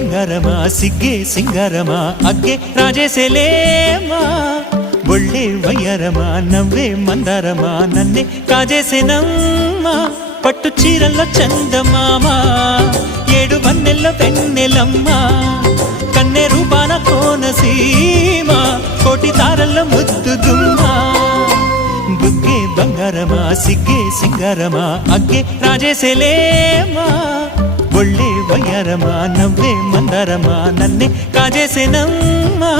ಬಂಗಾರಮ ಸಿಗ್ಗೆ ಸಿಂಗಾರಮ ಅಗ್ಗೆ ರಾಜೇಸೆಲೇಮಾ ಒಳ್ಳೆ ವಯ್ಯಾರಮ ನವ್ವే మందారమ నన్నే కాజేసేనమ్మా పట్టు చీరల్లో చందమామ ఏడు వన్నెల్లో వెన్నెలమ్మ కన్నె రూపాన కోనసీమ కోటి తారల్లో ముద్దు గుమ్మ బుగ్గే ಬಂಗಾರಮ సిಗ್ಗೆ సింగారమ అಗ್ಗೆ రాజేసెలేమా ఒళ్ళే వయ్యారమ నవ్వే మందారమ నన్నే కాజేసేనమ్మా